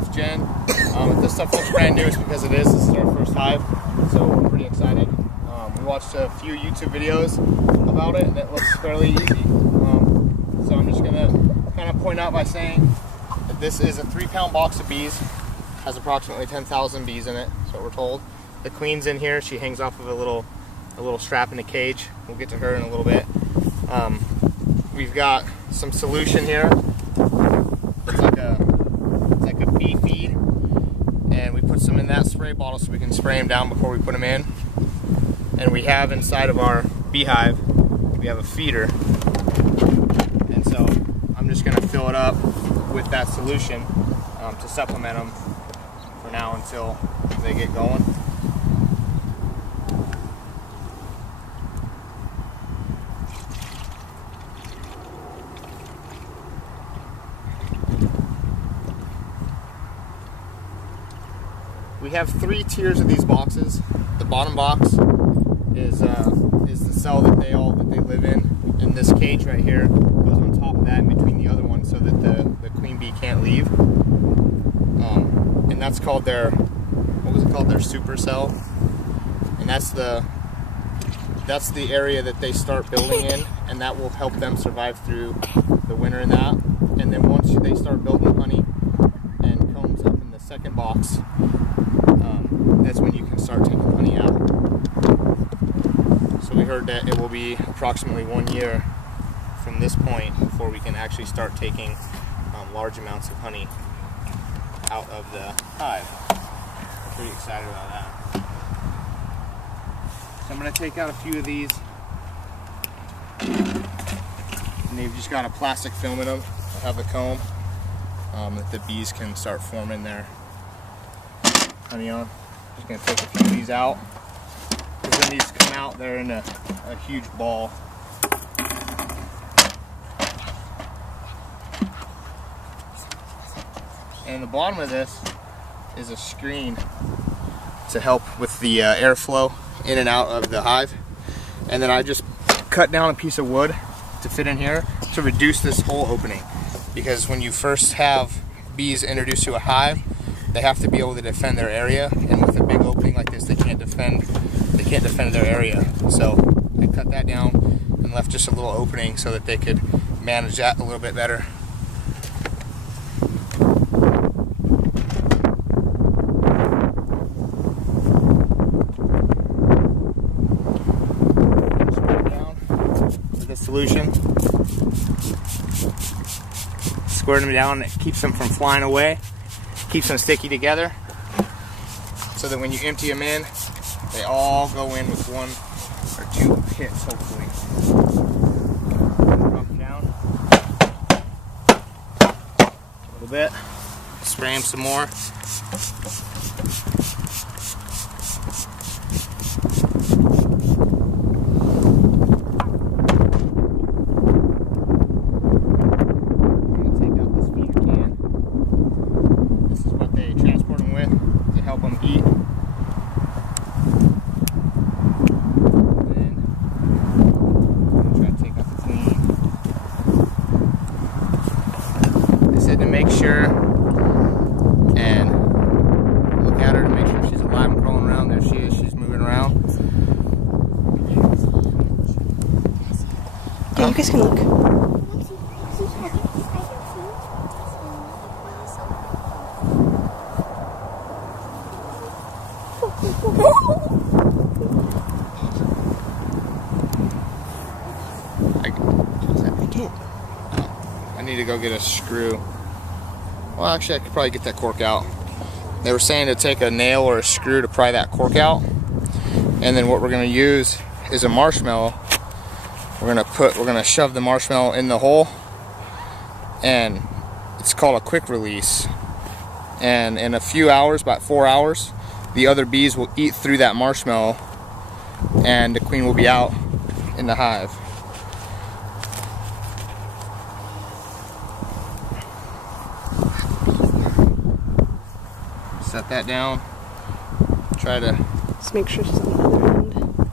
wife Jen. If this stuff looks brand new, it's because it is. This is our first hive, so we're pretty excited. We watched a few YouTube videos about it, and it looks fairly easy. So I'm just gonna kind of point out by saying that this is a 3-pound box of bees. Has approximately 10,000 bees in it. That's what we're told. The queen's in here. She hangs off of a little strap in a cage. We'll get to her in a little bit. We've got some solution here. It's like a bee feed, and we put some in that spray bottle so we can spray them down before we put them in. And we have inside of our beehive, we have a feeder, and so I'm just going to fill it up with that solution to supplement them for now until they get going. We have 3 tiers of these boxes. The bottom box is the cell that they live in. And this cage right here goes on top of that in between the other one so that the queen bee can't leave. And that's called their, what was it called? Their super cell. And that's the area that they start building in, and that will help them survive through the winter in that. And then once they start building honey and combs up in the second box, that's when you can start taking honey out. So we heard that it will be approximately 1 year from this point before we can actually start taking large amounts of honey out of the hive. I'm pretty excited about that. So I'm going to take out a few of these, and they've just got a plastic film in them. I have the comb that the bees can start forming their honey on. Just going to take a few of these out, because when these come out, they're in a huge ball. And the bottom of this is a screen to help with the airflow in and out of the hive. And then I just cut down a piece of wood to fit in here to reduce this hole opening, because when you first have bees introduced to a hive, they have to be able to defend their area, and with a big opening like this, they can't defend their area. So I cut that down and left just a little opening so that they could manage that a little bit better. Squirt down with the solution. Squirt them down, it keeps them from flying away. Keeps them sticky together, so that when you empty them in, they all go in with 1 or 2 hits, hopefully. Drop them down a little bit, spray them some more. To make sure and look at her to make sure she's alive and crawling around. There she is, she's moving around. Yeah, you guys can look. I can't. I need to go get a screw. Well, actually, I could probably get that cork out. They were saying to take a nail or a screw to pry that cork out, and then what we're going to use is a marshmallow. We're going to shove the marshmallow in the hole, and it's called a quick release. And in a few hours, about 4 hours, the other bees will eat through that marshmallow, and the queen will be out in the hive. Set that down. Try to just make sure she's on the other end.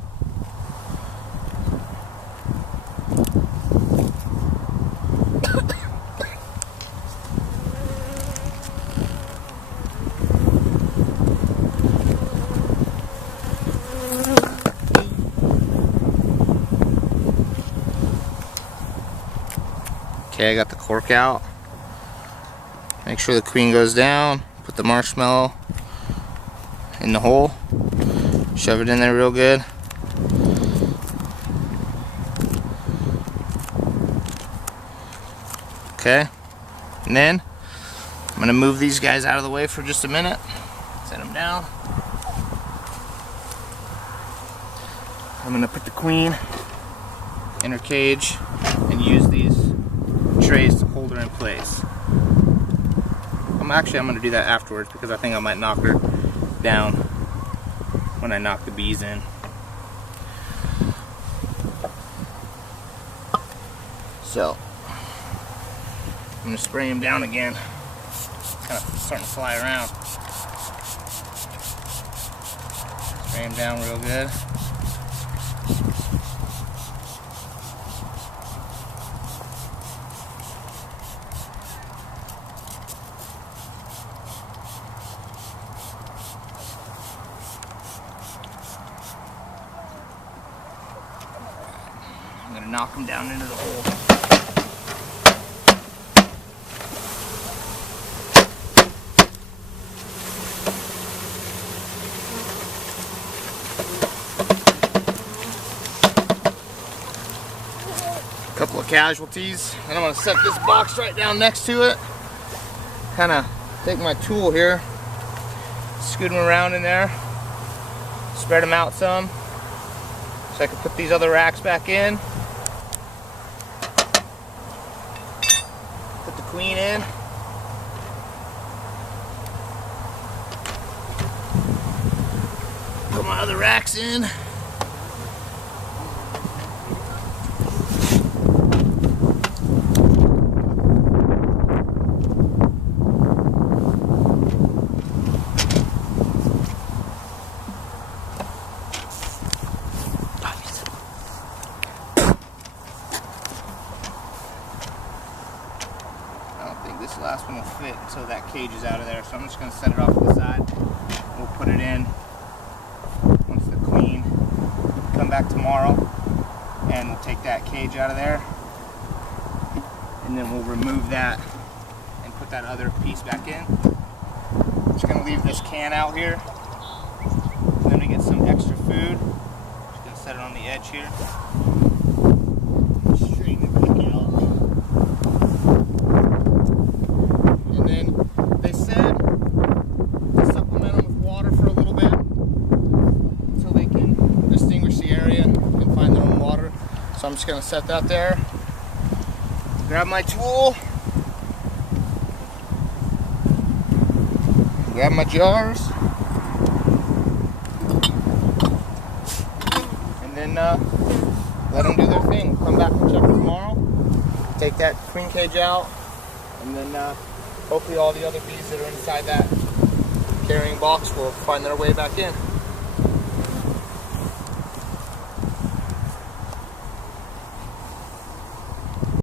Okay, I got the cork out. Make sure the queen goes down. Put the marshmallow in the hole. Shove it in there real good. Okay, and then I'm gonna move these guys out of the way for just a minute. Set them down. I'm gonna put the queen in her cage and use these trays to hold her in place. I'm gonna do that afterwards because I think I might knock her down when I knock the bees in. So I'm gonna spray him down again. Kind of starting to fly around. Spray him down real good. I'm gonna knock him down into the hole. Couple of casualties, and I'm going to set this box right down next to it. Kind of take my tool here, scoot them around in there, spread them out some, so I can put these other racks back in. Put the queen in. Put my other racks in. This last one will fit until that cage is out of there, so I'm just going to set it off to the side. We'll put it in once the queen. Come back tomorrow and we'll take that cage out of there, and then we'll remove that and put that other piece back in. I'm just going to leave this can out here, and then we get some extra food. Just going to set it on the edge here. Straighten it back out. They said to supplement them with water for a little bit until they can distinguish the area and find their own water. So I'm just going to set that there. Grab my tool. Grab my jars. And then let them do their thing. Come back and check tomorrow. Take that queen cage out. And then hopefully all the other bees that are inside that carrying box will find their way back in.